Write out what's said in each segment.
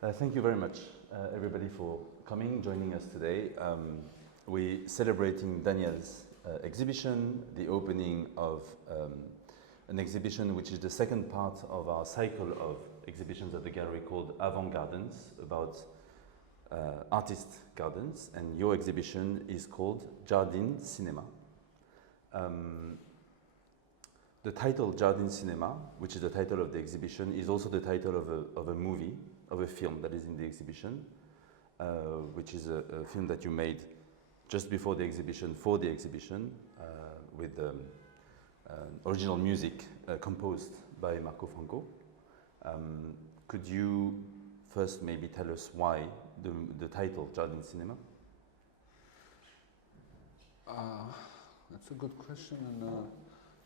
Thank you very much, everybody, for coming, joining us today. We're celebrating Daniel's exhibition, the opening of an exhibition which is the second part of our cycle of exhibitions at the gallery called Avant Gardens, about artist gardens, and your exhibition is called Jardin Cinema. The title Jardin Cinema, which is the title of the exhibition, is also the title of a movie, of a film that is in the exhibition, which is a film that you made just before the exhibition, for the exhibition, with original music composed by Marco Franco. Could you first maybe tell us why the title Jardin Cinema? That's a good question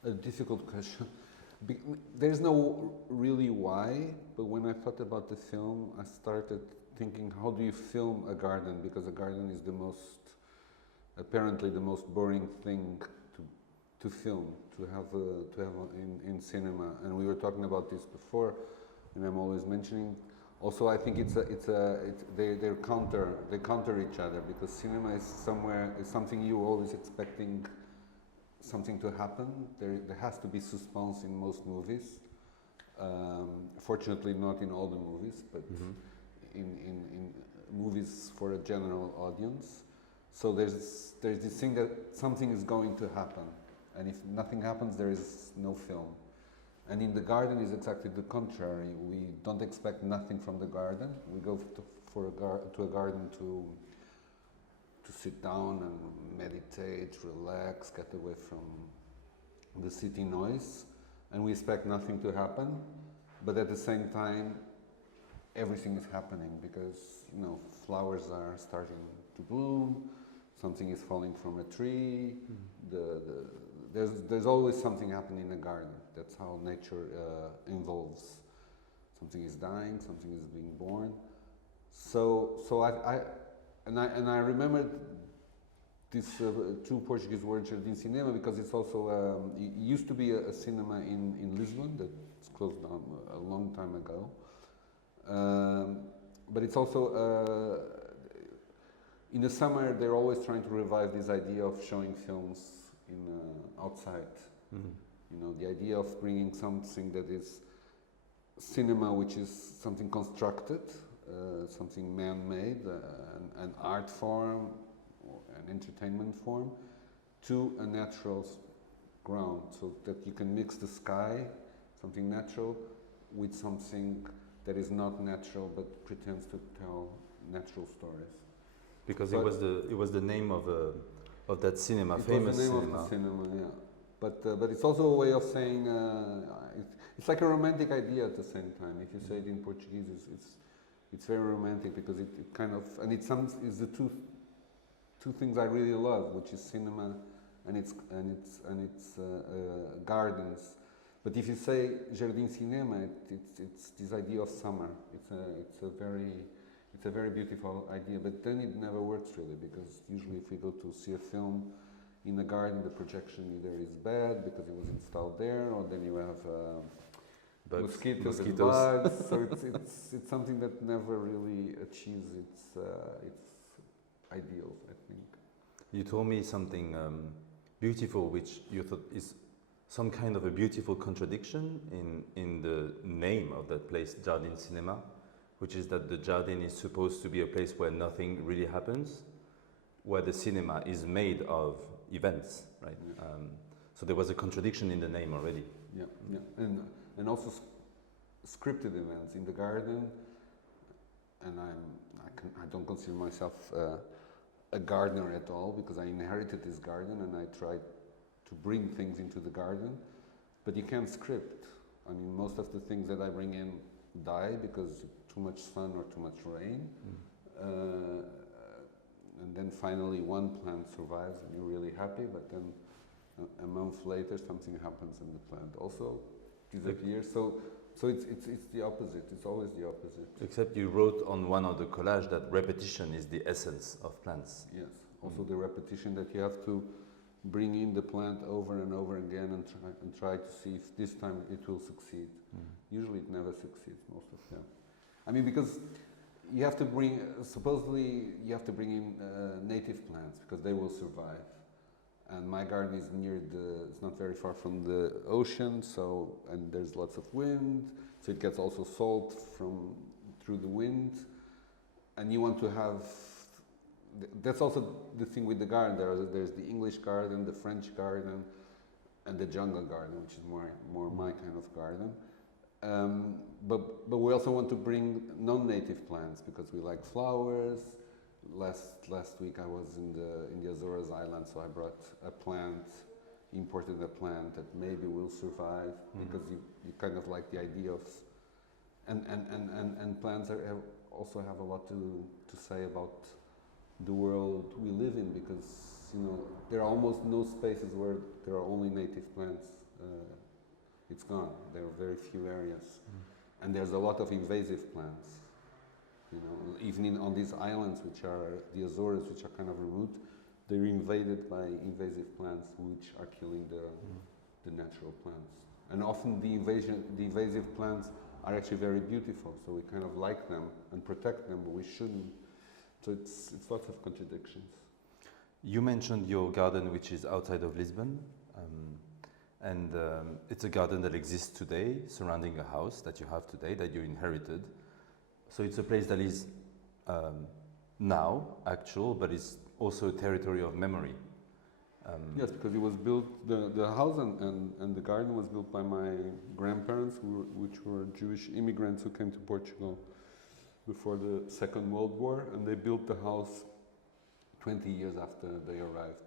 and a difficult question. There's no really why, but when I thought about the film, I started thinking, how do you film a garden? Because a garden is apparently the most boring thing to film, to have in cinema. And we were talking about this before, and I'm always mentioning. Also, I think they counter each other, because cinema is something you're always expecting something to happen. There has to be suspense in most movies. Fortunately, not in all the movies, but in movies for a general audience. So there's this thing that something is going to happen, and if nothing happens, there is no film. And in the garden is exactly the contrary. We don't expect nothing from the garden. We go to a garden to sit down and meditate, relax, get away from the city noise, and we expect nothing to happen, but at the same time everything is happening, because flowers are starting to bloom, something is falling from a tree, there's always something happening in a garden. That's how nature evolves. Something is dying, something is being born. So I remembered these two Portuguese words, Jardim Cinema, because it's also, it used to be a cinema in Lisbon that's closed down a long time ago. But it's also, in the summer, they're always trying to revive this idea of showing films outside. The idea of bringing something that is cinema, which is something constructed, something man-made, an art form, or an entertainment form, to a natural ground, so that you can mix the sky, something natural, with something that is not natural but pretends to tell natural stories. Because it was the name of that cinema, famous cinema. It was the name of the cinema, yeah. But it's also a way of saying, it's like a romantic idea at the same time. If you say it in Portuguese, it's very romantic, because it kind of, and it's the two things I really love, which is cinema and its gardens. But if you say Jardim Cinema, it's this idea of summer. It's a very beautiful idea, but then it never works really, because usually if we go to see a film in a garden, the projection either is bad because it was installed there, or then you have mosquitoes and bugs. So it's something that never really achieves its ideals, I think. You told me something beautiful, which you thought is some kind of a beautiful contradiction in the name of that place, Jardin Cinema, which is that the Jardin is supposed to be a place where nothing really happens, where the cinema is made of events, right? Yeah. So there was a contradiction in the name already. Yeah, and also scripted events in the garden. And I don't consider myself a gardener at all, because I inherited this garden and I tried to bring things into the garden, but you can't script. I mean, most of the things that I bring in die because too much sun or too much rain. And then finally one plant survives and you're really happy, but then a month later something happens and the plant also disappears. So it's the opposite. It's always the opposite. Except you wrote on one of the collages that repetition is the essence of plants. Yes. Also the repetition, that you have to bring in the plant over and over again and try to see if this time it will succeed. Usually it never succeeds, most of them. I mean, because You have to bring, supposedly, you have to bring in native plants because they will survive. And my garden is near it's not very far from the ocean, so, and there's lots of wind, so it gets also salt through the wind. And you want to have, that's also the thing with the garden. There's the English garden, the French garden, and the jungle garden, which is more my kind of garden. But we also want to bring non-native plants because we like flowers. Last week I was in the Azores Islands, so I brought a plant, imported a plant that maybe will survive because you kind of like the idea of, and plants also have a lot to say about the world we live in, because there are almost no spaces where there are only native plants. It's gone. There are very few areas, and there's a lot of invasive plants. Even on these islands, which are the Azores, which are kind of remote, they're invaded by invasive plants, which are killing the natural plants. And often the invasive plants are actually very beautiful, so we kind of like them and protect them, but we shouldn't. So it's lots of contradictions. You mentioned your garden, which is outside of Lisbon, and it's a garden that exists today, surrounding a house that you have today, that you inherited. So it's a place that is now actual, but it's also a territory of memory. Yes, because it was built, the house and the garden was built by my grandparents, which were Jewish immigrants who came to Portugal before the Second World War, and they built the house 20 years after they arrived.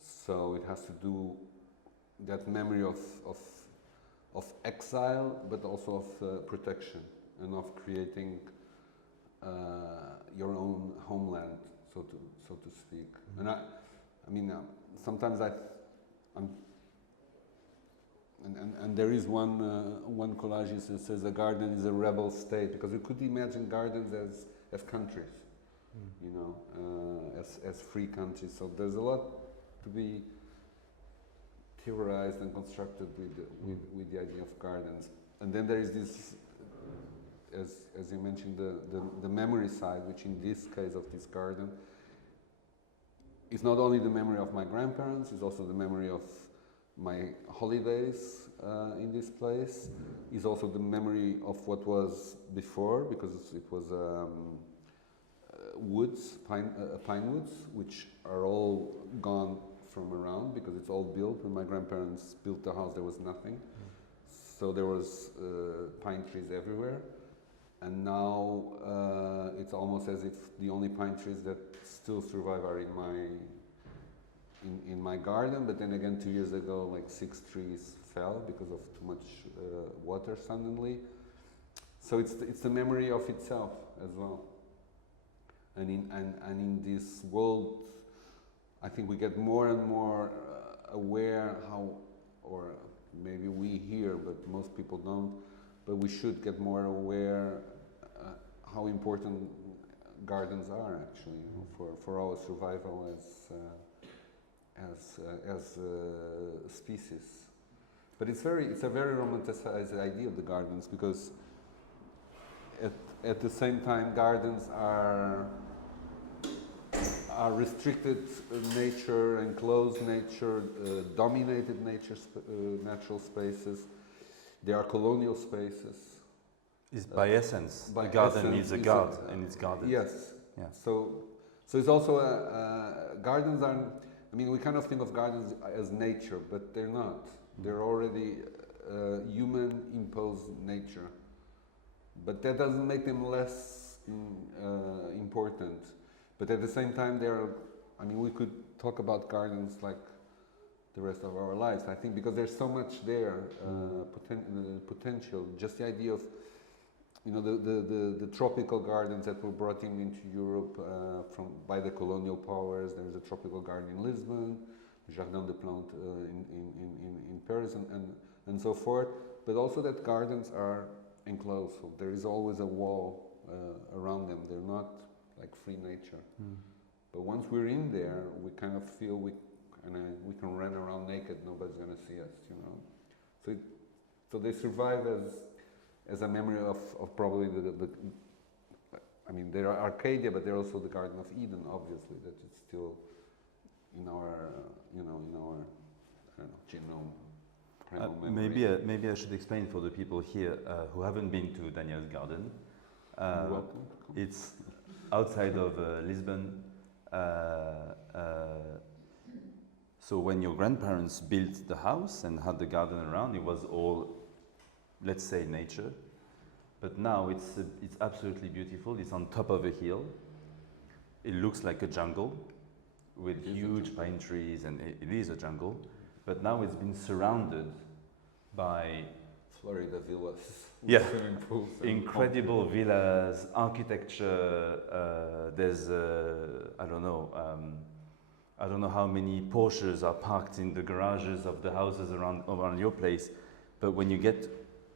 So it has to do that memory of exile, but also of protection and of creating your own homeland, so to speak. And I mean, sometimes and there is one collage that says a garden is a rebel state, because we could imagine gardens as countries, as free countries. So there's a lot to be theorized and constructed with the idea of gardens. And then there is this, as you mentioned, the memory side, which in this case of this garden is not only the memory of my grandparents, it's also the memory of my holidays in this place, is also the memory of what was before, because it was woods, pine woods, which are all gone from around, because it's all built. When my grandparents built the house, there was nothing. So there was pine trees everywhere. And now it's almost as if the only pine trees that still survive are in my garden. But then again, 2 years ago, like 6 trees fell because of too much water suddenly. So it's the memory of itself as well. And in this world, I think we get more and more aware how, or maybe we here, but most people don't. But we should get more aware how important gardens are actually for our survival as species. But it's a very romanticized idea of the gardens, because at the same time gardens are restricted nature, enclosed nature, dominated nature, natural spaces. They are colonial spaces. Is by essence, the garden needs a guard and it's guarded. Yes. Yeah. So it's also gardens are. I mean, we kind of think of gardens as nature, but they're not. They're already human-imposed nature. But that doesn't make them less important. But at the same time, I mean, we could talk about gardens like the rest of our lives, I think, because there's so much there, potential. Just the idea of, the tropical gardens that were brought into Europe by the colonial powers. There's a tropical garden in Lisbon, Jardin des Plantes in Paris, and so forth. But also that gardens are enclosed, so there is always a wall around them. They're not like free nature. But once we're in there, we kind of feel we can run around naked. Nobody's going to see us, So they survive as a memory of probably I mean, there are Arcadia, but there are also the Garden of Eden, obviously, that is still in our, you know, in our, I don't know, genome. primal memory. Maybe I should explain for the people here who haven't been to Daniel's garden. You're welcome. It's outside of Lisbon. So when your grandparents built the house and had the garden around, it was all, let's say, nature. But now it's absolutely beautiful. It's on top of a hill. It looks like a jungle with huge pine trees, and it is a jungle. But now it's been surrounded by Florida villas. Yeah. Swimming pools. incredible villas, architecture. There's I don't know how many Porsches are parked in the garages of the houses around your place. But when you get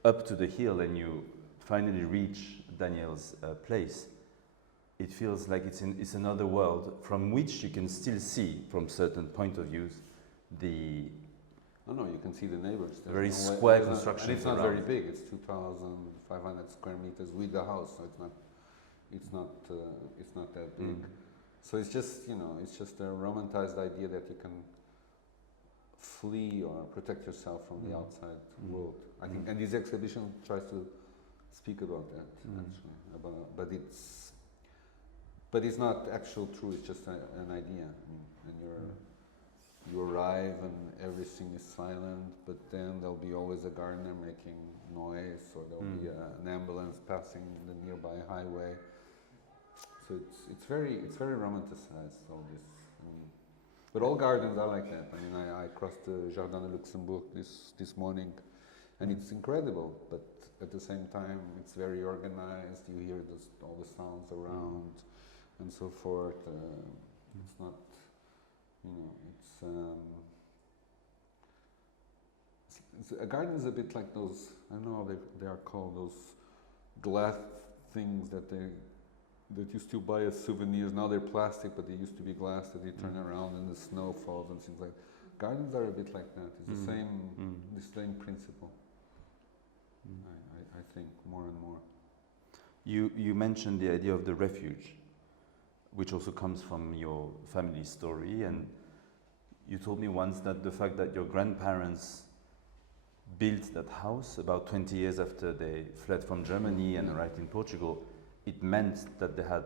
up to the hill and you finally reach Daniel's place, it feels like it's another world from which you can still see, from certain point of views, the No, you can see the neighbors. There's very no way- square there's not- construction. And it's not around. very big. It's 2,500 square meters with the house, so it's not that big. So it's just, you know, it's just a romanticized idea that you can flee or protect yourself from the outside world. I think, and this exhibition tries to speak about that actually, but it's not actual true. It's just an idea, and you arrive and everything is silent, but then there'll be always a gardener making noise, or there'll be an ambulance passing the nearby highway. So it's very romanticized, all this. But all gardens are like that. I mean, I crossed the Jardin de Luxembourg this morning, and it's incredible. But at the same time, it's very organized. You hear all the sounds around, and so forth. It's not, you know, a garden is a bit like those. I don't know how they are called. Those glass things that you still buy as souvenirs. Now they're plastic, but they used to be glass that you turn around and the snow falls and things like that. Gardens are a bit like that. It's the same principle. I think more and more. You mentioned the idea of the refuge, which also comes from your family story, and you told me once that the fact that your grandparents built that house about 20 years after they fled from Germany and arrived in Portugal, it meant that they had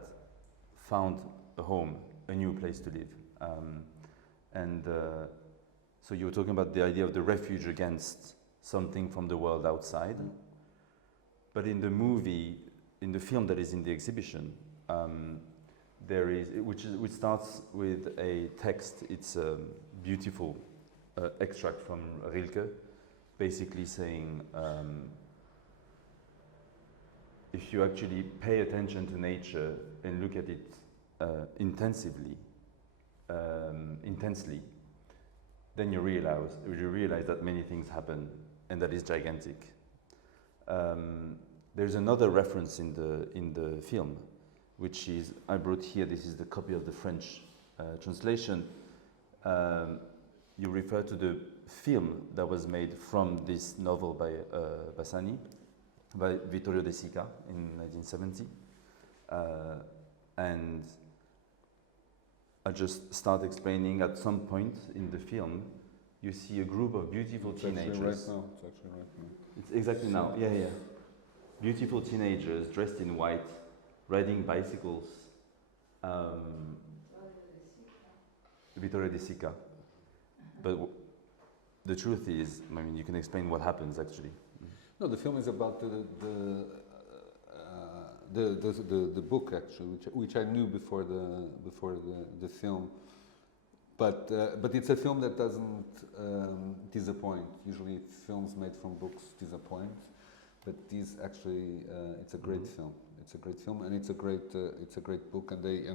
found a home, a new place to live. So you were talking about the idea of the refuge against something from the world outside. But in the movie, in the film that is in the exhibition, there is, which starts with a text. It's a beautiful extract from Rilke, basically saying, if you actually pay attention to nature and look at it intensely, then you realize that many things happen, and that is gigantic. There's another reference in the film, which is, I brought here, this is the copy of the French translation. You refer to the film that was made from this novel by Bassani, by Vittorio De Sica in 1970. And I just start explaining, at some point in the film, you see a group of beautiful teenagers. It's actually right now. It's exactly now, yeah. Beautiful teenagers dressed in white, riding bicycles. Vittorio De Sica. But the truth is, I mean, you can explain what happens actually. No, the film is about the book actually, which I knew before the film. But it's a film that doesn't disappoint. Usually, films made from books disappoint. But this actually, it's a great film. It's a great film, and it's a great book, and they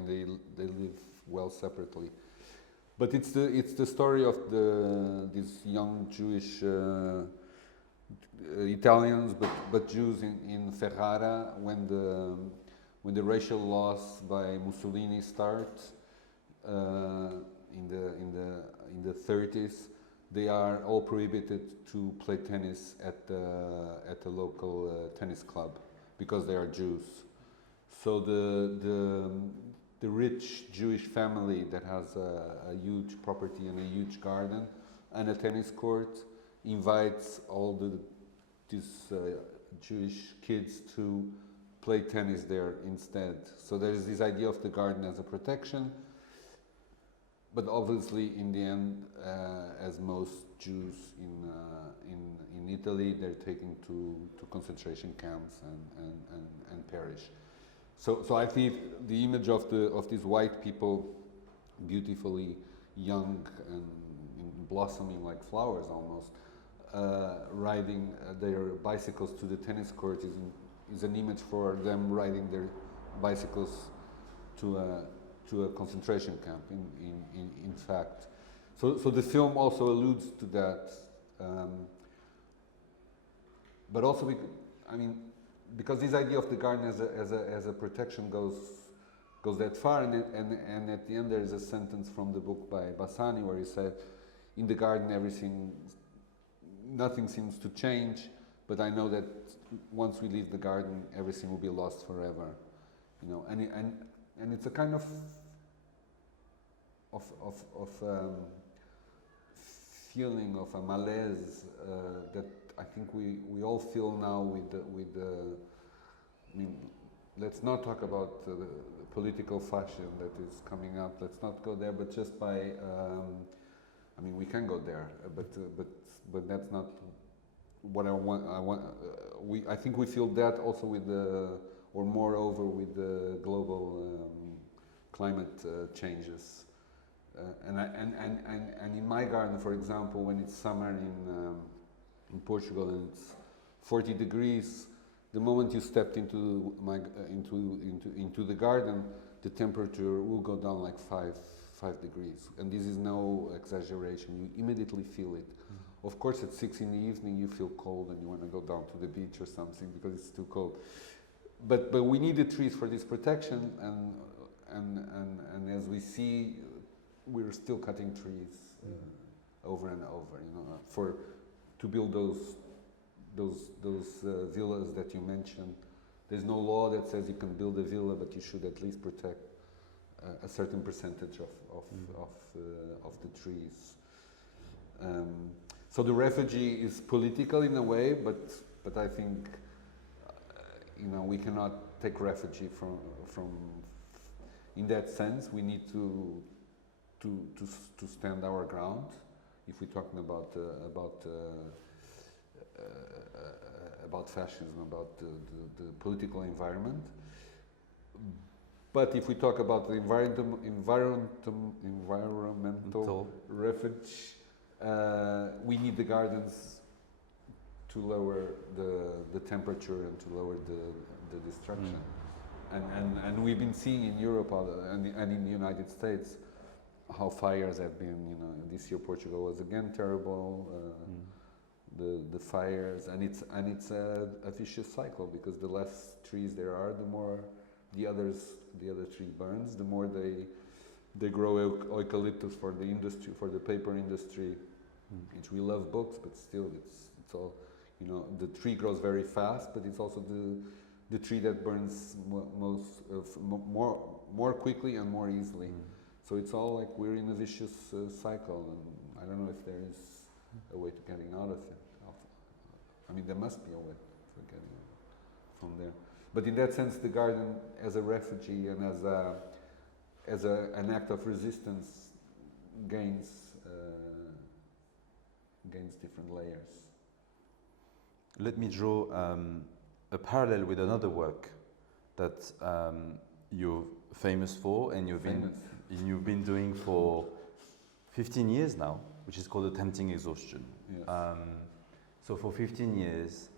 live well separately. But it's the story of these young Jewish Italians, but Jews in Ferrara when the racial laws by Mussolini start in the 30s. They are all prohibited to play tennis at the local tennis club because they are Jews. So the rich Jewish family that has a huge property and a huge garden and a tennis court invites all these Jewish kids to play tennis there instead. So there is this idea of the garden as a protection, but obviously in the end, as most Jews in Italy, they're taken to concentration camps and perish. So I think the image of these white people, beautifully young and blossoming like flowers almost, riding their bicycles to the tennis court is an image for them riding their bicycles to a concentration camp. In fact, so the film also alludes to that, but also because this idea of the garden as a protection goes that far, and at the end there is a sentence from the book by Bassani where he said, "In the garden nothing seems to change, but I know that once we leave the garden, everything will be lost forever." You know, and it's a kind of feeling of a malaise that I think we all feel now with the let's not talk about the political fashion that is coming up. Let's not go there, but just by we can go there, but that's not what I want. I think we feel that also with moreover with the global climate changes. And in my garden, for example, when it's summer in Portugal and it's 40 degrees, the moment you stepped into the garden, the temperature will go down like 5 degrees, and this is no exaggeration. You immediately feel it. Mm-hmm. Of course, at 6 in the evening, you feel cold and you want to go down to the beach or something because it's too cold. But we need the trees for this protection, and as we see, we're still cutting trees over and over, to build those villas that you mentioned. There's no law that says you can build a villa, but you should at least protect a certain percentage of the trees. So the refugee is political in a way, but I think we cannot take refugee from in that sense. We need to stand our ground if we're talking about fascism, about the political environment. But if we talk about the environmental refuge, we need the gardens to lower the temperature and to lower the destruction. And we've been seeing in Europe and in the United States how fires have been. This year Portugal was again terrible. The fires, and it's a vicious cycle, because the less trees there are, the more the other tree burns, the more they grow eucalyptus for the industry, for the paper industry, which we love books, but still it's all, the tree grows very fast, but it's also the tree that burns more quickly and more easily. So it's all like we're in a vicious cycle, and I don't know if there is a way to getting out of it. There must be a way for getting out from there. But in that sense, the garden as a refugee and as an act of resistance gains different layers. Let me draw a parallel with another work that you're famous for, and you've been doing for 15 years now, which is called Attempting Exhaustion. Yes. So for 15 years,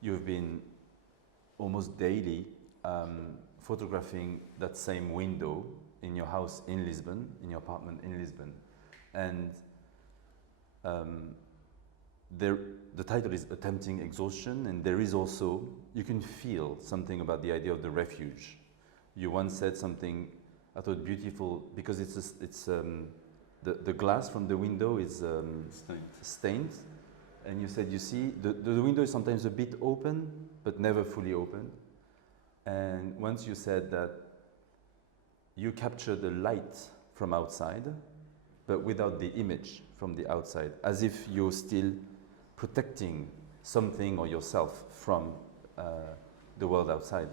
you've been almost daily photographing that same window in your house in Lisbon, in your apartment in Lisbon. And the title is Attempting Exhaustion, and there is also, you can feel something about the idea of the refuge. You once said something I thought beautiful, because the glass from the window is stained. And you said, you see, the window is sometimes a bit open, but never fully open. And once you said that you capture the light from outside, but without the image from the outside, as if you're still protecting something or yourself from the world outside.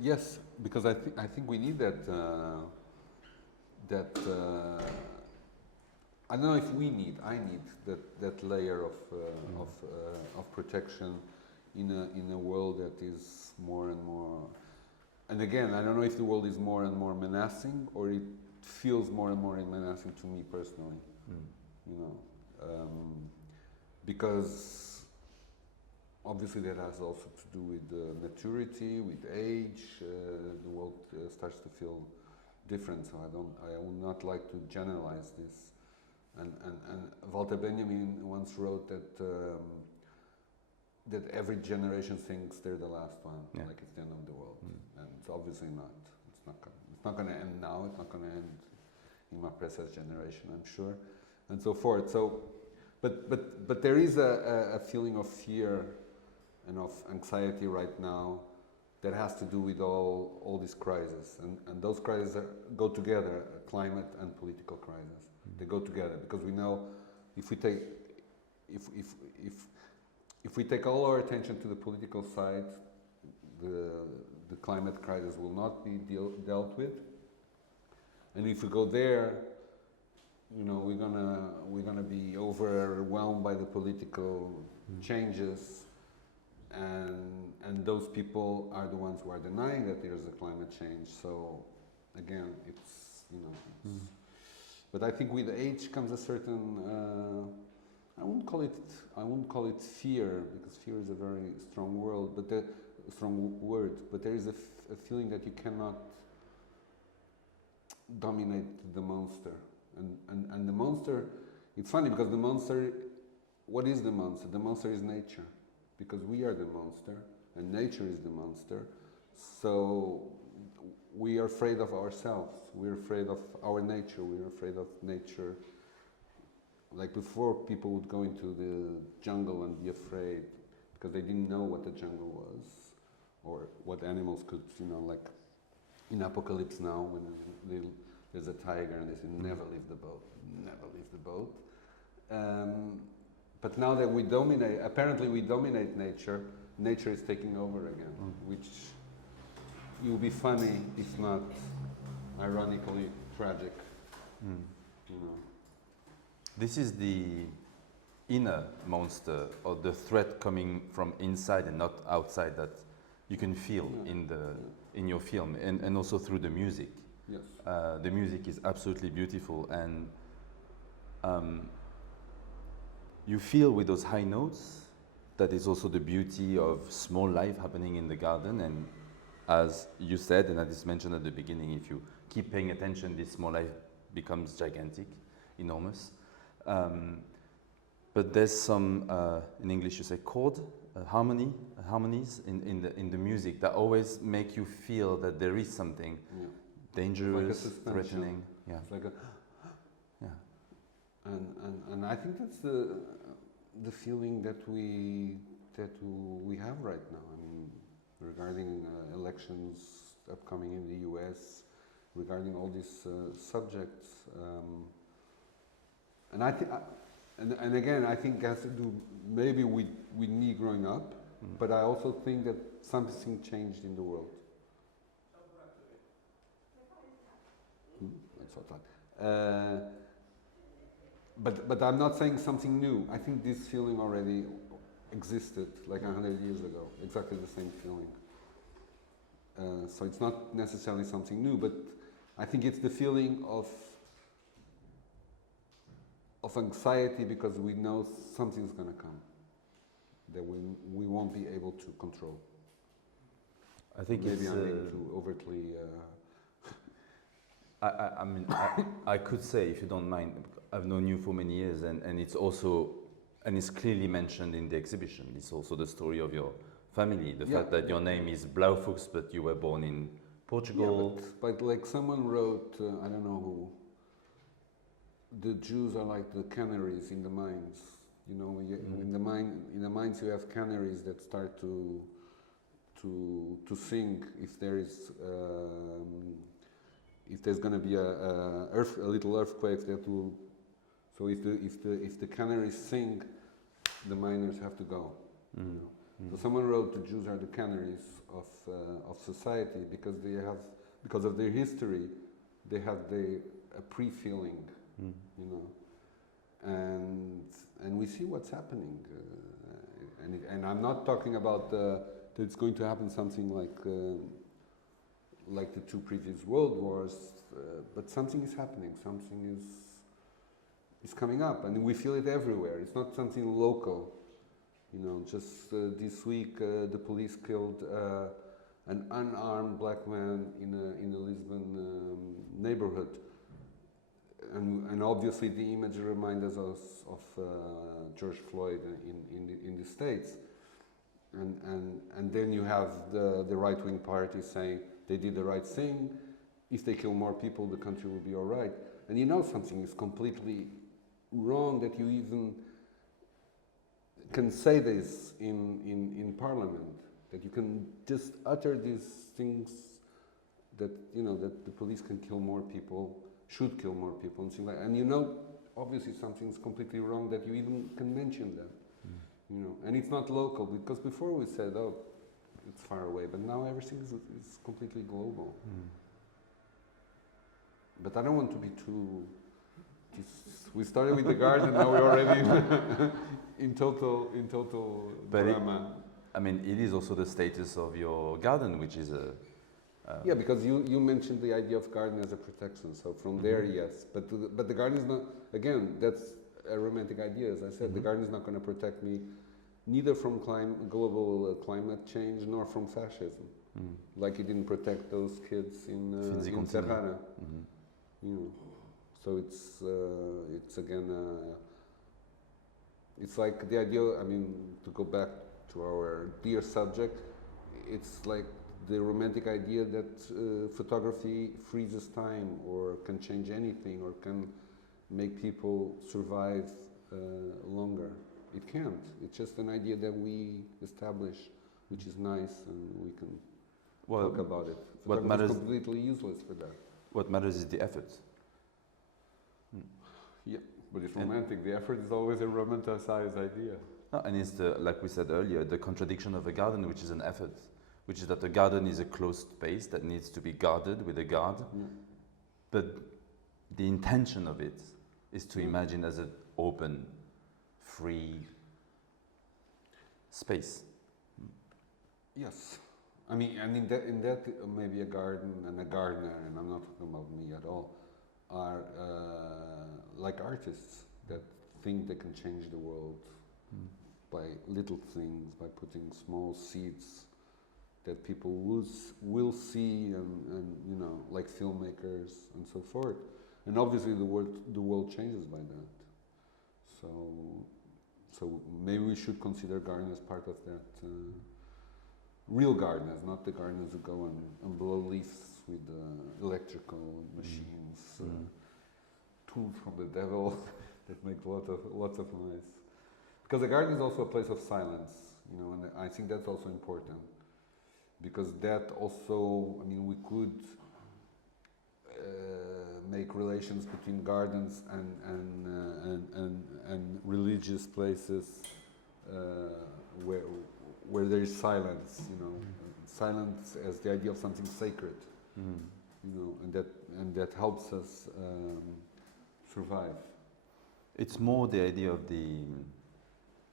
Yes, because I think we need that. I don't know if we need. I need that layer of protection in a world that is more and more. And again, I don't know if the world is more and more menacing or it feels more and more menacing to me personally. You know, because obviously that has also to do with maturity, with age. The world starts to feel different, so I would not like to generalize this. And Walter Benjamin once wrote that every generation thinks they're the last one, like it's the end of the world, and it's obviously not. It's not going to end now. It's not going to end in my present generation, I'm sure, and so forth. So, but there is a feeling of fear and of anxiety right now that has to do with all these crises, and those crises go together: climate and political crisis. They go together because we know if we take all our attention to the political side, the climate crisis will not be dealt with, and if we go there, you know, we're gonna be overwhelmed by the political changes, and those people are the ones who are denying that there's a climate change. So again, it's, you know, but I think with age comes a certain I wouldn't call it fear, because fear is a very strong word, but there is a feeling that you cannot dominate the monster, and the monster. It's funny because the monster. What is the monster? The monster is nature, because we are the monster and nature is the monster. So we are afraid of ourselves. We're afraid of our nature. We're afraid of nature. Like before, people would go into the jungle and be afraid because they didn't know what the jungle was or what animals could, you know, like in Apocalypse Now when there's a tiger and they say, never leave the boat, never leave the boat. But now that apparently we dominate nature, nature is taking over again, which will be funny, if not ironically tragic. You know. This is the inner monster, or the threat coming from inside and not outside, that you can feel in your film, and also through the music. Yes. The music is absolutely beautiful, and you feel with those high notes that is also the beauty of small life happening in the garden. And as you said, and as mentioned at the beginning, if you keep paying attention, this small life becomes gigantic, enormous. But there's some, in English you say chord, harmonies in the music that always make you feel that there is something dangerous, like threatening. Yeah. It's like a Yeah. And I think that's the feeling that we have right now. I mean, regarding elections upcoming in the U.S., regarding all these subjects, and I think, and again, I think it has to do maybe with me growing up, but I also think that something changed in the world. That's what I thought. But I'm not saying something new. I think this feeling already existed like 100 years ago, exactly the same feeling. So it's not necessarily something new, but I think it's the feeling of anxiety because we know something's going to come that we won't be able to control. I think maybe it's I'm being too overtly. I mean, I could say, if you don't mind, I've known you for many years, and it's also, and it's clearly mentioned in the exhibition. It's also the story of your family, the fact that your name is Blaufuchs, but you were born in Portugal. Yeah, but like someone wrote, I don't know who, the Jews are like the canaries in the mines. You know, in the mines in the mines you have canaries that start to sing if there's going to be a little earthquake that will. So if the canaries sing, the miners have to go. You know? So someone wrote the Jews are the canaries of society because of their history, they have a pre-feeling, you know, and we see what's happening, and I'm not talking about that it's going to happen something like the two previous world wars, but something is happening, something is coming up, and we feel it everywhere. It's not something local. You know, just this week the police killed an unarmed black man in a Lisbon neighborhood, and obviously the image reminds us of George Floyd in the States, and then you have the right-wing party saying they did the right thing. If they kill more people, the country will be all right. And you know something is completely wrong that you even can say this in Parliament, that you can just utter these things that, you know, that the police can kill more people, should kill more people, and things like that. And you know, obviously something's completely wrong that you even can mention that, you know. And it's not local, because before we said, oh, it's far away, but now everything is completely global. But I don't want to be too. We started with the garden, now we're already in total But drama. I mean, it is also the status of your garden, which is a. Yeah, because you mentioned the idea of garden as a protection. So from there, yes, but the garden is not. Again, that's a romantic idea. As I said, the garden is not going to protect me, neither from global climate change nor from fascism. Like it didn't protect those kids in Sahara. You know, so it's again. It's like the idea. I mean, to go back to our dear subject, it's like the romantic idea that photography freezes time or can change anything or can make people survive longer. It can't. It's just an idea that we establish, which is nice, and we can talk about it. What Photography matters? is completely useless for that. What matters is the effort. Yeah, but it's romantic. The effort is always a romanticized idea. No, and it's like we said earlier, the contradiction of a garden, which is an effort, which is that a garden is a closed space that needs to be guarded with a guard, but the intention of it is to imagine as an open, free space. Yes, I mean, and in that maybe a garden and a gardener, and I'm not talking about me at all, are like artists that think they can change the world by little things, by putting small seeds that people will see, and you know, like filmmakers and so forth. And obviously the world changes by that. So maybe we should consider garden as part of that. Real gardeners, not the gardeners who go and blow leaves with electrical machines, tools from the devil that make lots of noise. Because the garden is also a place of silence, you know, and I think that's also important. Because that also, I mean, we could make relations between gardens and religious places where there is silence, you know, silence as the idea of something sacred, you know, and that helps us survive. It's more the idea of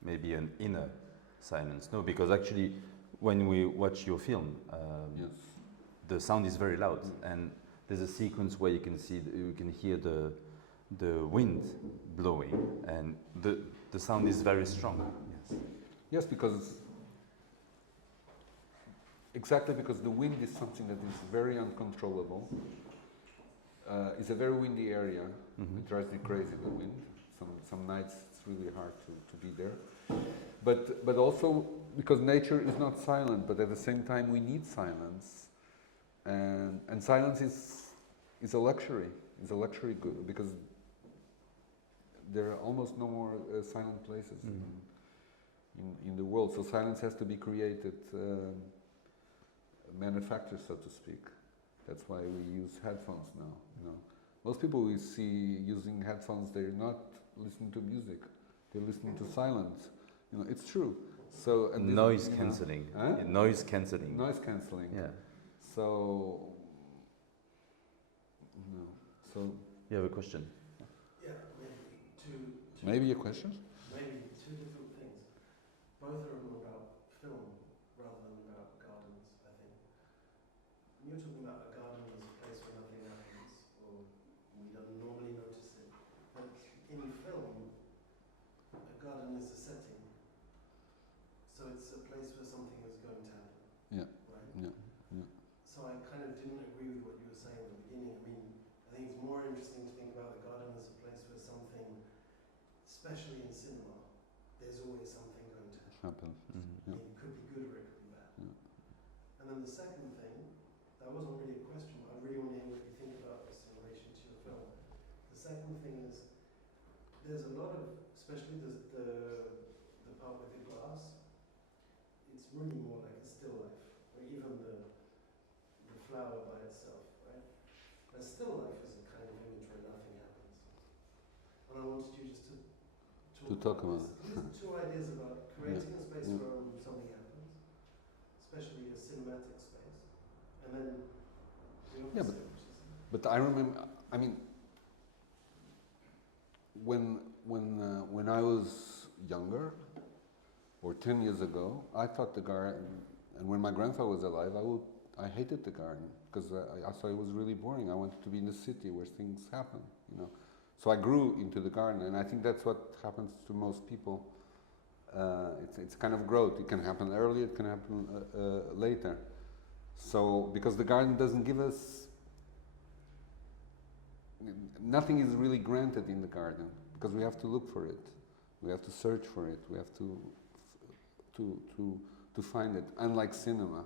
maybe an inner silence, no? Because actually, when we watch your film, Yes. the sound is very loud, and there's a sequence where you can hear the wind blowing, and the sound is very strong. Yes. Yes, because exactly because the wind is something that is very uncontrollable. It's a very windy area. It drives me crazy, the wind. Some nights it's really hard to be there. But also because nature is not silent, but at the same time we need silence. And silence is a luxury. It's a luxury good because there are almost no more silent places. in the world. So silence has to be created, manufactured, so to speak. That's why we use headphones now. You know, most people we see using headphones, they're not listening to music; they're listening to silence. You know, it's true. So and Noise cancelling. Huh? Noise cancelling. Noise cancelling. Yeah. So, no. So You have a question? Yeah, maybe two. maybe a question. Maybe two different things. Both of them about film rather than about gardens, I think. You're talking about a garden as a place where nothing happens, or we don't normally notice it. But in film, a garden is a setting. So it's a place where something is going to happen. Yeah. Right? Yeah. So I kind of didn't agree with what you were saying at the beginning. I mean, I think it's more interesting to think about the garden as a place where something, especially in cinema, there's always something going to happen. Happen. Mhm. I mean, it could be good or it could be bad. Yeah. And then the second thing, that wasn't really a question, but I really want to hear what you think about this in relation to your film. The second thing is, there's a lot of, especially the part with the glass, it's really more like a still life, or even the flower by itself, right? A still life is a kind of image where nothing happens. And I wanted you just to talk about these two ideas about creating a space Yeah. where something happens, especially a cinematic space, and then the opposite, Yeah, but- which is But I remember. I mean, when I was younger, or 10 years ago, I thought the garden, and when my grandfather was alive, I hated the garden because I thought it was really boring. I wanted to be in the city where things happen, you know. So I grew into the garden, and I think that's what happens to most people. It's kind of growth. It can happen early, it can happen later. So because the garden doesn't give us, nothing is really granted in the garden because we have to look for it, we have to search for it, we have to find it. Unlike cinema.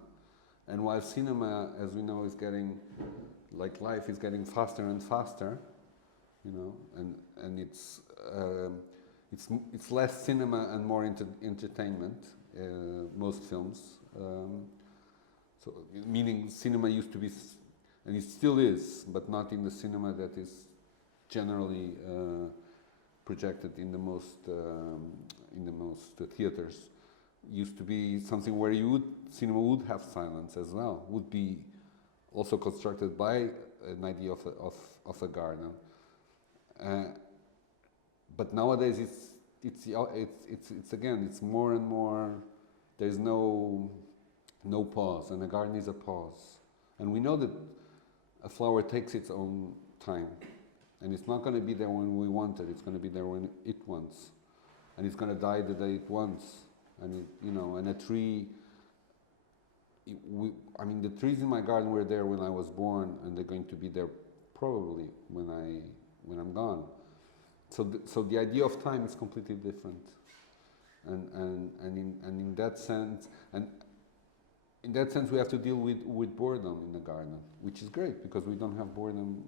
And while cinema, as we know, is getting, like life, is getting faster and faster, you know, and it's less cinema and more entertainment. Most films, so meaning cinema used to be, and it still is, but not in the cinema that is generally projected in the most theaters. Used to be something where cinema would have silence as well, would be also constructed by an idea of a garden. But nowadays it's again, it's more and more, there's no pause, and a garden is a pause. And we know that a flower takes its own time, and it's not going to be there when we want it, it's going to be there when it wants. And it's going to die the day it wants. And and a tree. I mean, the trees in my garden were there when I was born, and they're going to be there probably when I'm gone. So the idea of time is completely different, and in that sense, we have to deal with boredom in the garden, which is great because we don't have boredom.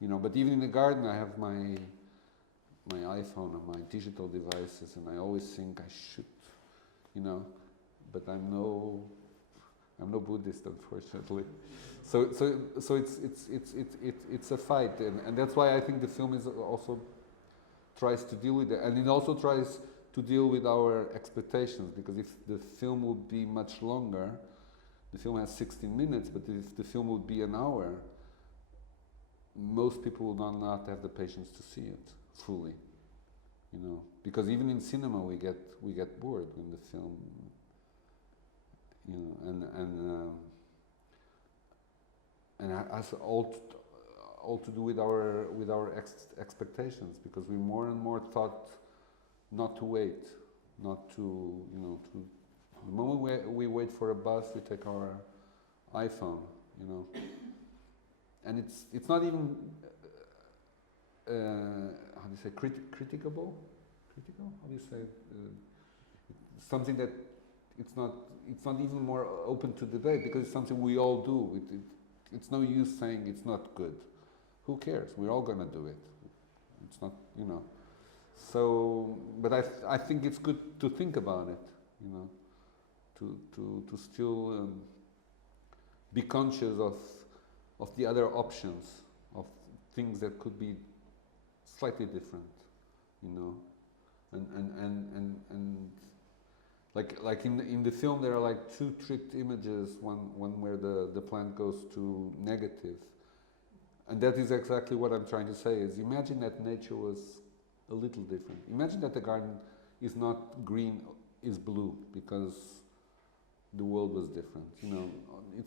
But even in the garden, I have my iPhone and my digital devices, and I always think I should, but I'm no Buddhist, unfortunately. So it's a fight, and that's why I think the film is also tries to deal with it, and it also tries to deal with our expectations, because if the film would be much longer, the film has 16 minutes, but if the film would be an hour, most people would not have the patience to see it fully, because even in cinema we get bored when the film, and it has all to do with our expectations, because we more and more taught not to wait, not to the moment we wait for a bus, we take our iPhone, and it's not even how do you say critical? How do you say something that it's not even more open to debate, because it's something we all do. It's no use saying it's not good. Who cares? We're all gonna do it. It's not, So, but I think it's good to think about it, you know, to still be conscious of the other options, of things that could be slightly different, you know, and like in the film there are like two tricked images, one where the plant goes to negative, and that is exactly what I'm trying to say. Is imagine that nature was a little different. Imagine that the garden is not green, is blue, because the world was different. You know,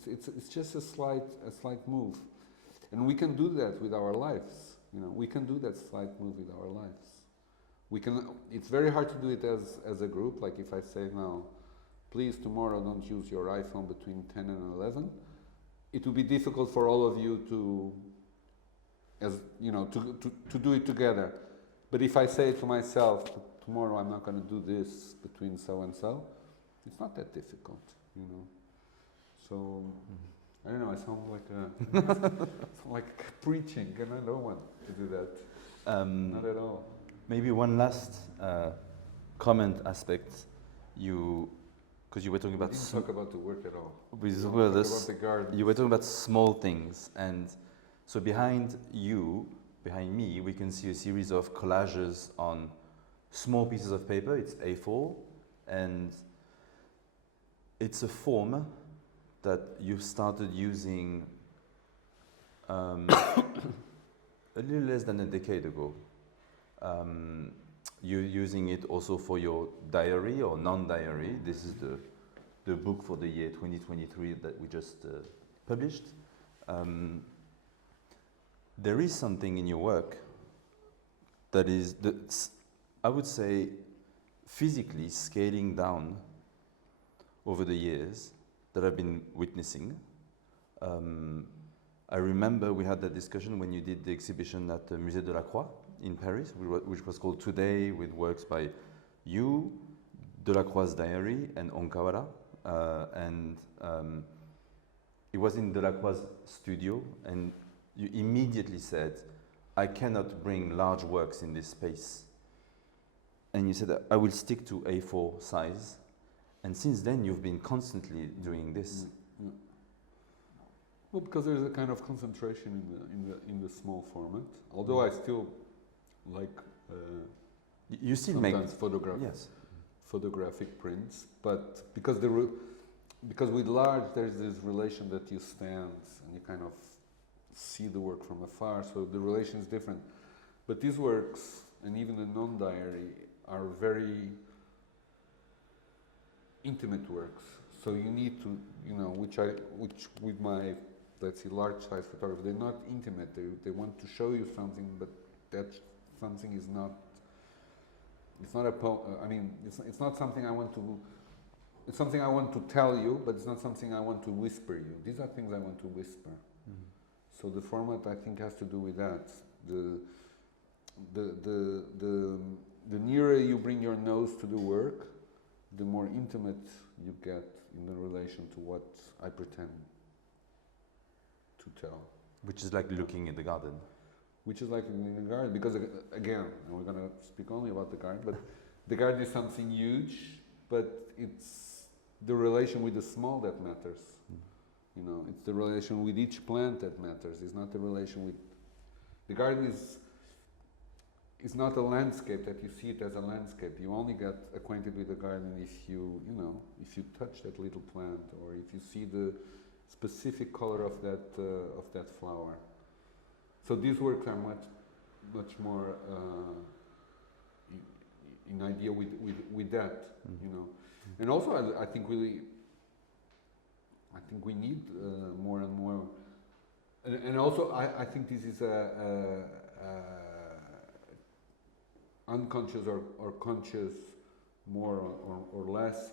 it's just a slight move, and we can do that with our lives. You know, we can do that slight move with our lives. We can. It's very hard to do it as a group. Like if I say now, please tomorrow don't use your iPhone between 10 and 11. It would be difficult for all of you to, as you know, to do it together. But if I say to myself, tomorrow I'm not going to do this between so and so, it's not that difficult, you know. So I don't know. I sound like preaching, and I don't want to do that. Not at all. Maybe one last comment aspect. Because you were talking We about didn't talk about the work at all. with Don't well, talk this- about the garden. you were talking about small things, and so behind me, we can see a series of collages on small pieces of paper. It's A4, and it's a form that you've started using a little less than a decade ago. You're using it also for your diary or non-diary. This is the book for the year 2023 that we just published. There is something in your work that is, I would say, physically scaling down over the years that I've been witnessing. I remember we had that discussion when you did the exhibition at the Musée de la Croix in Paris, which was called Today, with works by you, Delacroix's diary, and Onkawara. It was in Delacroix's studio, and you immediately said, I cannot bring large works in this space. And you said, I will stick to A4 size. And since then, you've been constantly doing this. Yeah. Well, because there's a kind of concentration in the small format. Although I still like You still make sometimes yes. photographic prints, but because because with large there's this relation that you stand and you kind of see the work from afar, so the relation is different. But these works, and even the non-diary, are very intimate works. So you need to, you know, which with my, let's say, large size photography, they're not intimate. They want to show you something, but that something is not. It's not I mean, it's not something I want to. It's something I want to tell you, but it's not something I want to whisper you. These are things I want to whisper. Mm-hmm. So the format, I think, has to do with that. The nearer you bring your nose to the work, the more intimate you get in the relation to what I pretend to tell. Which is like looking at the garden. Which is like in the garden, because again, and we're going to speak only about the garden, but the garden is something huge, but it's the relation with the small that matters. You know, it's the relation with each plant that matters. It's not the relation with the garden is not a landscape that you see it as a landscape. You only get acquainted with the garden if you touch that little plant, or if you see the specific color of that flower. So these works are much more in idea with that, you know. And also, I think we need more and more, and also I think this is a unconscious or conscious, more or less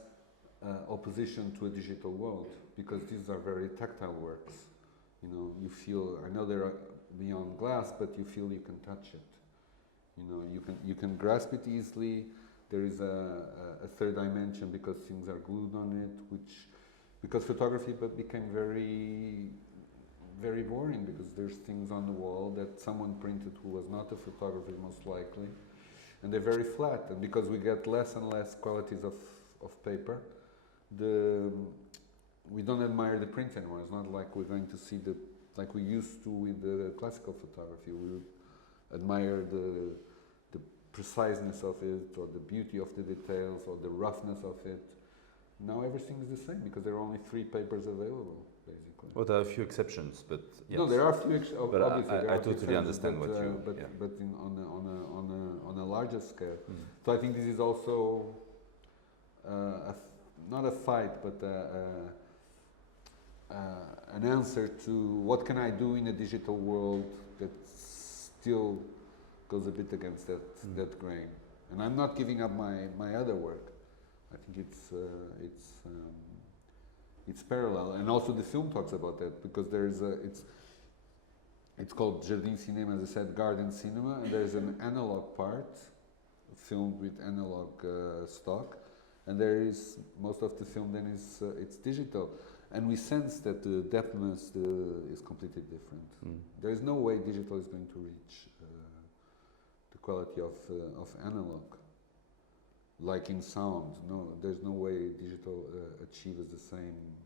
opposition to a digital world, because these are very tactile works. You know, you feel. I know they're beyond glass, but you feel you can touch it. You know, you can grasp it easily. There is a third dimension because things are glued on it, because photography became very, very boring, because there's things on the wall that someone printed who was not a photographer most likely, and they're very flat. And because we get less and less qualities of paper, we don't admire the print anymore. It's not like we're going to see like we used to with the classical photography. We would admire the preciseness of it, or the beauty of the details, or the roughness of it. Now everything is the same because there are only 3 papers available, basically. Well, there are a few exceptions, but yes. No, there are a few. But Obviously, there I are few totally exceptions, understand what you. But yeah. but on a larger scale. Mm. So I think this is also not a fight, but an answer to what can I do in a digital world that still goes a bit against that grain. And I'm not giving up my other work. I think it's parallel, and also the film talks about that because there's it's called Jardim Cinema, as I said, garden cinema, and there's an analog part filmed with analog stock, and there is most of the film then is it's digital, and we sense that the depthness is completely different. Mm. There is no way digital is going to reach the quality of analog. Like in sound, no, there's no way digital achieves the same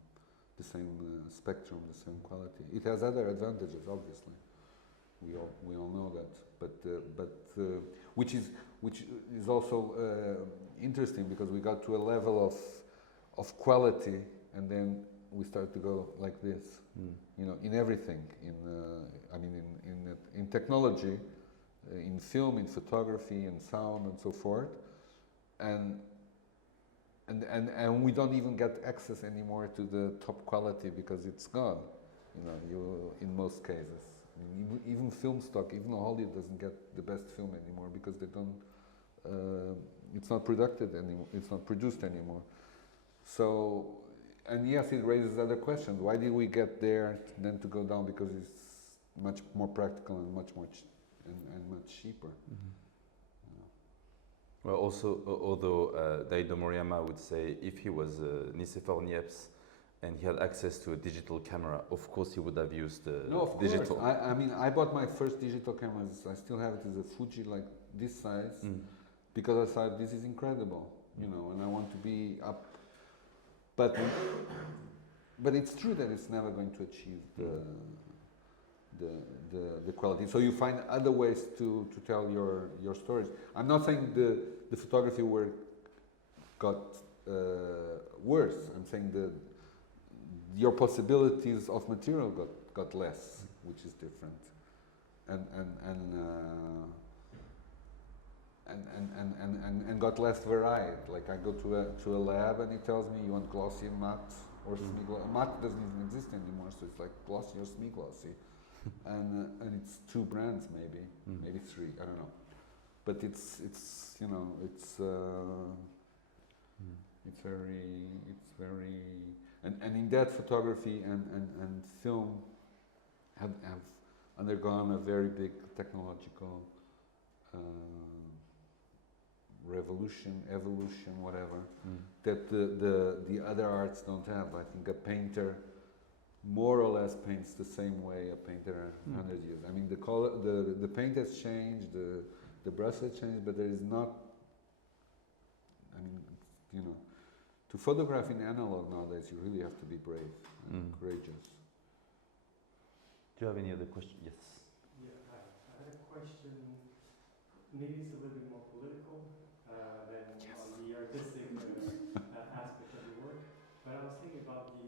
spectrum, the same quality. It has other advantages, obviously. We all know that, but which is also interesting because we got to a level of quality, and then we start to go like this. Mm. You know, in everything, in technology, in film, in photography, in sound, and so forth. And we don't even get access anymore to the top quality because it's gone. You know, in most cases, I mean, even film stock, even Hollywood doesn't get the best film anymore because they don't. It's not produced anymore. It's not produced anymore. So, and yes, it raises other questions. Why did we get there then to go down? Because it's much more practical and much more and much cheaper. Mm-hmm. Well, also, although Daido Moriyama would say if he was Nicephore Niepce and he had access to a digital camera, of course he would have used no, of digital. course. I mean, I bought my first digital camera. I still have it as a Fuji, like this size, because I thought this is incredible, you know, and I want to be up. But it's true that it's never going to achieve the quality. So you find other ways to tell your stories. I'm not saying the photography work got worse. I'm saying your possibilities of material got less, which is different, and got less varied. Like I go to a lab and he tells me you want glossy matte or semi-glossy. Matte doesn't even exist anymore, so it's like glossy or semi-glossy. And it's 2 brands maybe 3, I don't know, but it's you know it's very and in that photography and film have undergone a very big technological evolution, whatever, that the other arts don't have. I think a painter more or less paints the same way a painter 100 years. I mean, the paint has changed, the brush has changed, but there is not. I mean, you know, to photograph in analog nowadays, you really have to be brave and courageous. Do you have any other questions? Yes. Yeah, I had a question. Maybe it's a little bit more political than on the artistic aspect of your work. But I was thinking about the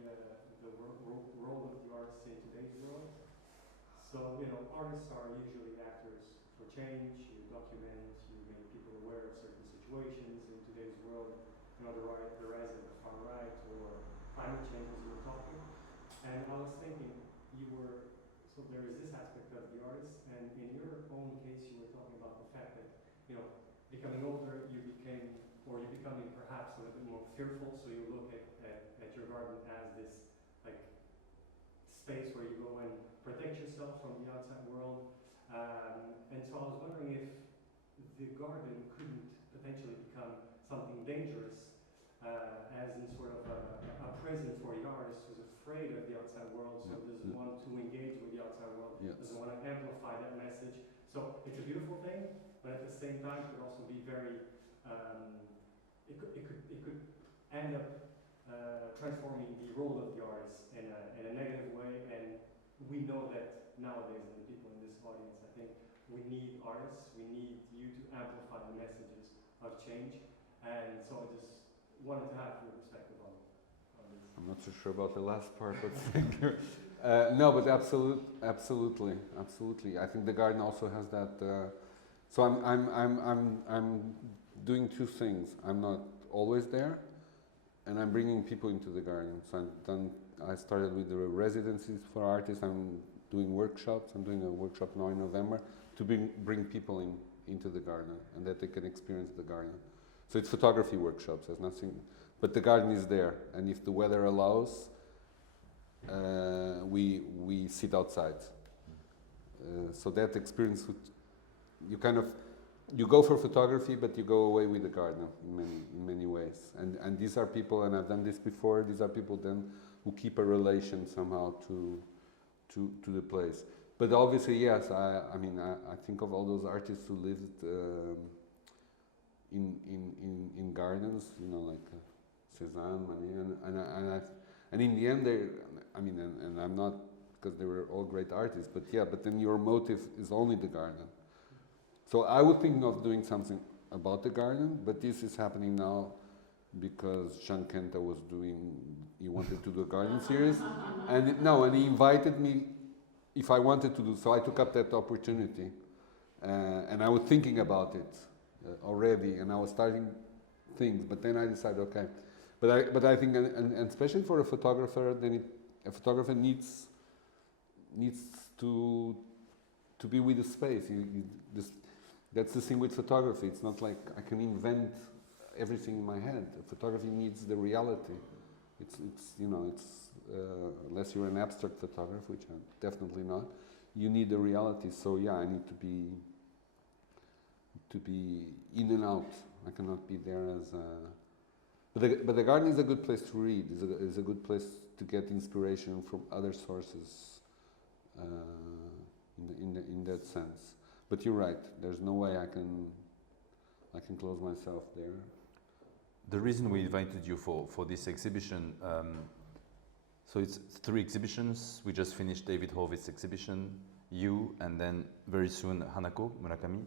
role of the artist in today's world. So, you know, artists are usually actors for change. You document, you make people aware of certain situations in today's world. You know, the rise of the far right or climate change, as you were talking. And I was thinking, so there is this aspect of the artist, and in your own case, you were talking about the fact that, you know, becoming older, you're becoming perhaps a little bit more fearful, so you look at your garden as this, like, space where you go and protect yourself from the outside world. And so I was wondering if the garden couldn't potentially become something dangerous, as in sort of a prison for the artist who's afraid of the outside world, so doesn't want to engage with the outside world, doesn't want to amplify that message. So it's a beautiful thing, but at the same time could also be very, it could end up transforming the role of the artist in a negative way, and we know that nowadays, and the people in this audience, I think we need artists, we need you to amplify the messages of change, and so I just wanted to have your perspective on this. I'm not so sure about the last part, but thank you. No, but absolutely. I think the garden also has that. So I'm doing two things. I'm not always there, and I'm bringing people into the garden. So I started with the residencies for artists. I'm doing workshops. I'm doing a workshop now in November to bring people into the garden, and that they can experience the garden. So it's photography workshops. There's nothing, but the garden is there, and if the weather allows, we sit outside. So that experience, you go for photography, but you go away with the garden in many ways. And these are people, and I've done this before. These are people then who keep a relation somehow to the place. But obviously, yes, I think of all those artists who lived in gardens, like Cézanne, Manet, and in the end, and I'm not, because they were all great artists, but yeah, but then your motive is only the garden. So I would think of doing something about the garden, but this is happening now because Jean Kenta he wanted to do a garden series, and he invited me if I wanted to do so. I took up that opportunity, and I was thinking about it already, and I was starting things, but then I decided, okay. But I think, and especially for a photographer, then a photographer needs to be with the space. That's the thing with photography. It's not like I can invent everything in my head. Photography needs the reality. It's unless you're an abstract photographer, which I'm definitely not, you need the reality. So yeah, I need to be in and out. I cannot be there as but the garden is a good place to read. Is a good place to get inspiration from other sources in that sense. But you're right. There's no way I can close myself there. The reason we invited you for this exhibition, so it's 3 exhibitions. We just finished David Horvitz' exhibition, you, and then very soon Hanako Murakami.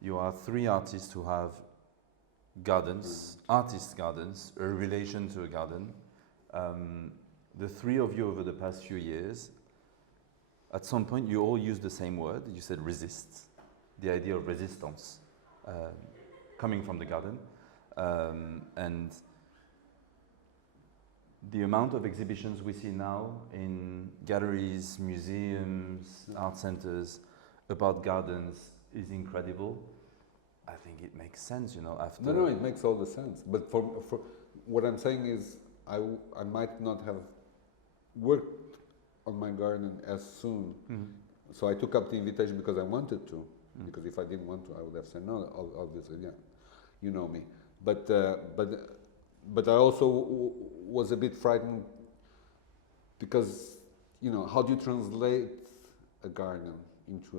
You are 3 artists who have gardens, artist gardens, a relation to a garden. The 3 of you over the past few years, at some point you all used the same word. You said resist, the idea of resistance coming from the garden. And the amount of exhibitions we see now in galleries, museums, art centers about gardens is incredible. I think it makes sense, after... No, it makes all the sense. But for what I'm saying is, I might not have worked on my garden as soon. Mm-hmm. So I took up the invitation because I wanted to. Mm-hmm. Because if I didn't want to, I would have said no, obviously, yeah. You know me. But I also was a bit frightened because, how do you translate a garden into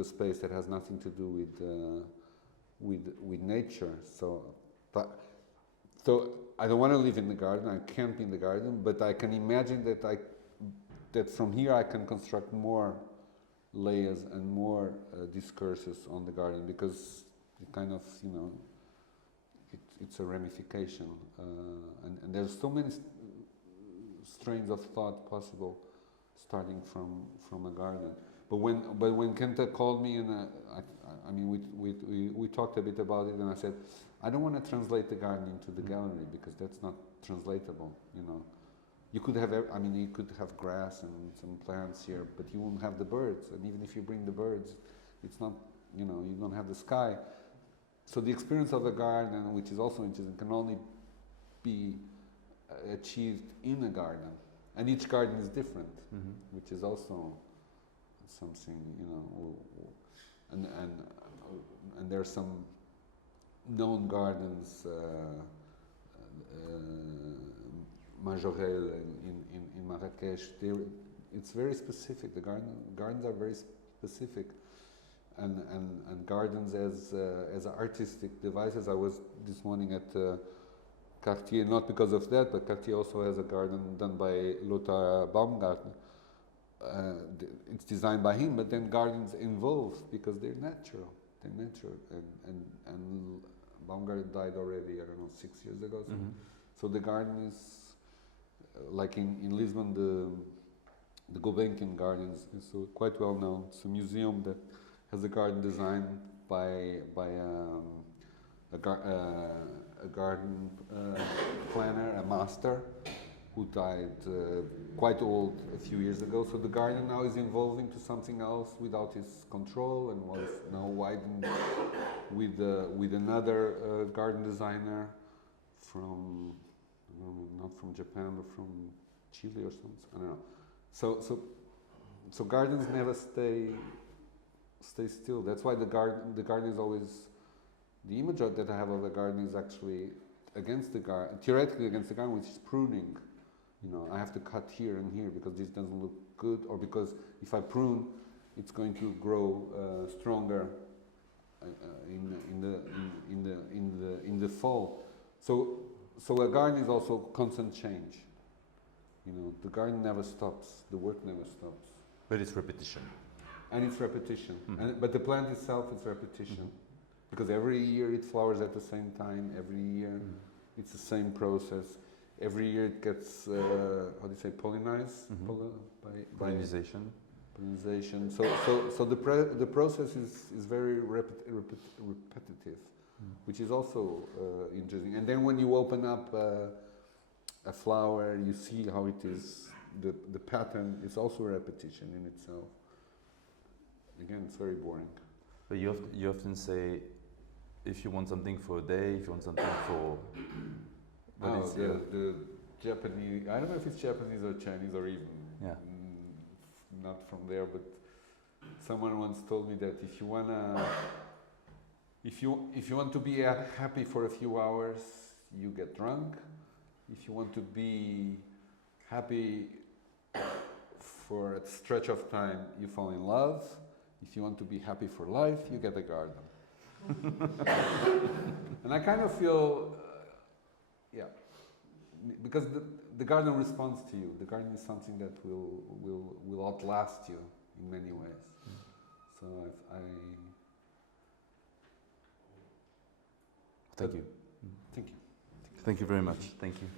a space that has nothing to do with nature? So I don't want to live in the garden. I camp in the garden, but I can imagine that from here I can construct more layers and more discourses on the garden, because it kind of, it's a ramification, and there's so many strains of thought possible starting from a garden. But when Kenta called me, and we talked a bit about it, and I said, I don't want to translate the garden into the gallery, because that's not translatable. You could have, you could have grass and some plants here, but you won't have the birds. And even if you bring the birds, it's not, you don't have the sky. So the experience of a garden, which is also interesting, can only be achieved in a garden. And each garden is different, mm-hmm. which is also something, and there are some known gardens, Majorelle in Marrakech. It's very specific. The gardens are very specific, and gardens as artistic devices. I was this morning at Cartier, not because of that, but Cartier also has a garden done by Lothar Baumgartner. It's designed by him, but then gardens evolve because they're natural. They're natural, and Baumgartner died already, I don't know, 6 years ago. So, so the garden is like in Lisbon, the Gulbenkian Gardens is so quite well known. It's a museum that has a garden designed by a garden planner, a master, who died quite old a few years ago. So the garden now is evolving to something else without his control, and was now widened with another garden designer from not from Japan but from Chile or something. I don't know. So gardens never stay still. That's why the garden is always, the image that I have of the garden is actually against the garden, theoretically against the garden, which is pruning. You know, I have to cut here and here because this doesn't look good, or because if I prune, it's going to grow stronger in the fall. So a garden is also constant change. You know, the garden never stops. The work never stops. But it's repetition. And it's repetition. But the plant itself is repetition. Because every year it flowers at the same time. Every year it's the same process. Every year it gets, how do you say, pollinized? Pollinization. Pollinization. So the process is very repetitive, which is also interesting. And then when you open up a flower, you see how it is. The pattern is also a repetition in itself. Again, it's very boring. But you often say, if you want something for a day, if you want something for... The Japanese, I don't know if it's Japanese or Chinese or even not from there, but someone once told me that if you want to be happy for a few hours, you get drunk. If you want to be happy for a stretch of time, you fall in love. If you want to be happy for life, you get a garden. And I kind of feel, because the garden responds to you. The garden is something that will outlast you in many ways. So Thank you. Thank you. Thank you very much. Thank you.